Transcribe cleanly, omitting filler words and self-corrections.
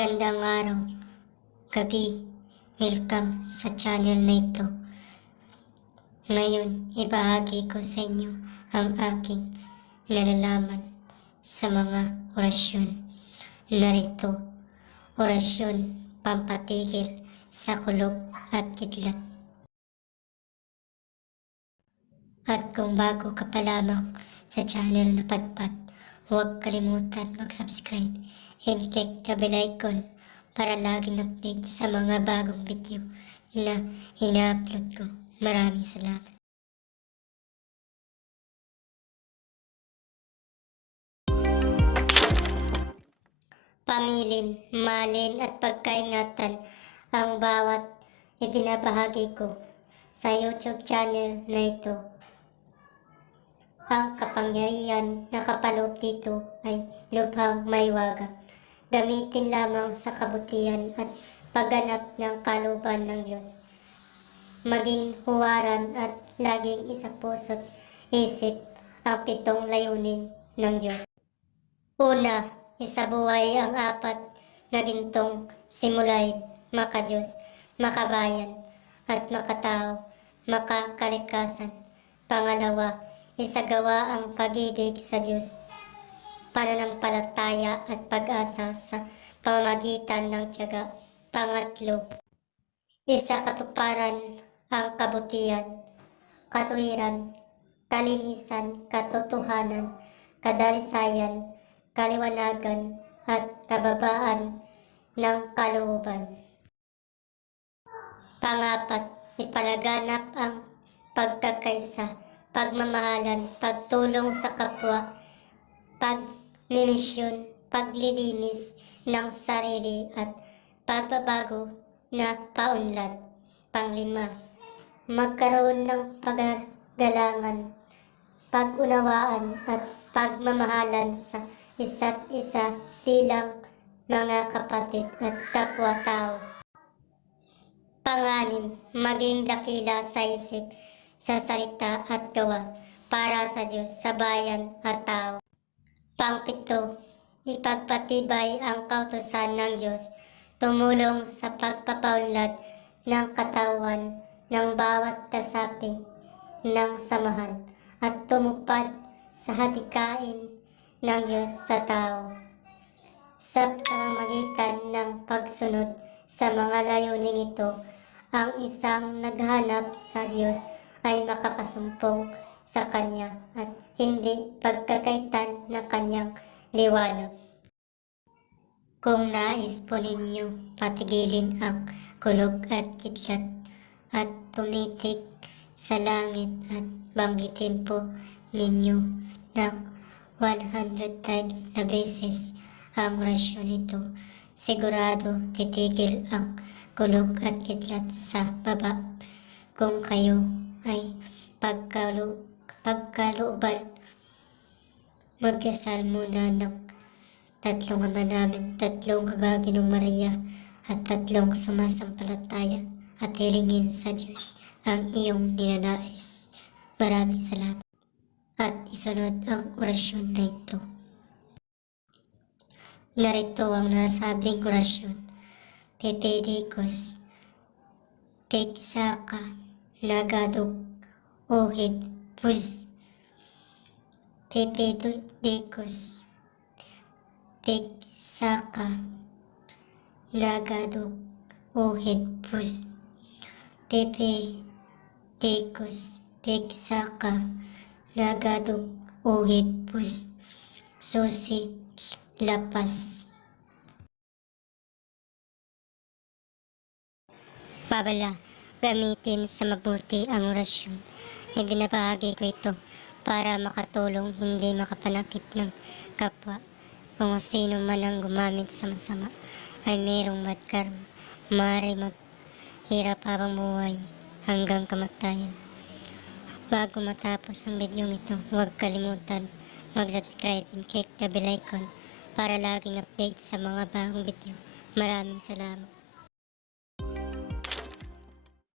Magandang araw, gabi, welcome sa channel na ito. Ngayon, ibahagi ko sa inyo ang aking nalalaman sa mga orasyon. Narito, orasyon pampatigil sa kulog at kidlat. At kung bago ka pa lamang sa channel na Padpad, huwag kalimutan mag-subscribe and click the bell icon para laging update sa mga bagong video na ina-upload ko. Maraming salamat. Pamilin, malin at pagkaingatan ang bawat ibinabahagi ko sa YouTube channel na ito. Ang kapangyarihan na kapaloob dito ay lubhang maiwaga. Gamitin lamang sa kabutihan at pagganap ng kalooban ng Diyos. Maging huwaran at laging isa puso't isip ang 7 layunin ng Diyos. Una, isabuhay ang 4 na gintong simulain, maka-Diyos, makabayan, at makatao, makakalikasan. Pangalawa, isagawa ang pag-ibig sa Diyos, pananampalataya at pag-asa sa pamamagitan ng tiyaga. Pangatlo, isakatuparan ang kabutihan, katuwiran, kalinisan, katotohanan, kadalisayan, kaliwanagan, at kababaan ng kalooban. Pangapat, ipalaganap ang pagkakaisa, pagmamahalan, pagtulong sa kapwa, pagmimisyon, paglilinis ng sarili at pagbabago na paunlad. Panglima, magkaroon ng paggalangan, pag-unawaan at pagmamahalan sa isa't isa bilang mga kapatid at kapwa-tao. Panganim, maging dakila sa isip, sa salita at gawa para sa Diyos, sa bayan at tao. Pangpito, ipagpatibay ang kautusan ng Diyos, tumulong sa pagpapaunlad ng katawan ng bawat kasapi ng samahan at tumupad sa hadikain ng Diyos sa tao. Sa pamamagitan ng pagsunod sa mga layuning ito, ang isang naghanap sa Diyos ay makakasumpong sa Kanya at hindi pagkakaitan ng Kanyang liwanag. Kung nais po ninyo patigilin ang kulog at kidlat at tumitik sa langit at banggitin po ninyo ng 100 times na beses ang orasyon nito, sigurado titigil ang kulog at kidlat sa baba. Kung kayo ay pagkalooban, magdasal muna ng 3 Ama namin, 3 Aba Ginong Maria, at 3 sumasampalataya at hilingin sa Diyos ang iyong ninanais. Maraming salamat. At isunod ang orasyon na ito. Narito ang nasabing orasyon. Pepedikos, Pegsaka, Nagadok, Ohid, Puz. Pepedikos, Pegsaka, Nagadok, Ohid, Puz. Pepedikos, Pegsaka, Nagadok, Ohid, Puz. Susi, Lapas. Babala, gamitin sa mabuti ang orasyon. Ibinabahagi ko ito para makatulong, hindi makapanakit ng kapwa. Kung sino man ang gumamit sa masama ay mayroong bad karma. Maaari maghirap habang buhay hanggang kamatayan. Bago matapos ang video ito, huwag kalimutan mag-subscribe and click the bell icon para laging update sa mga bagong video. Maraming salamat.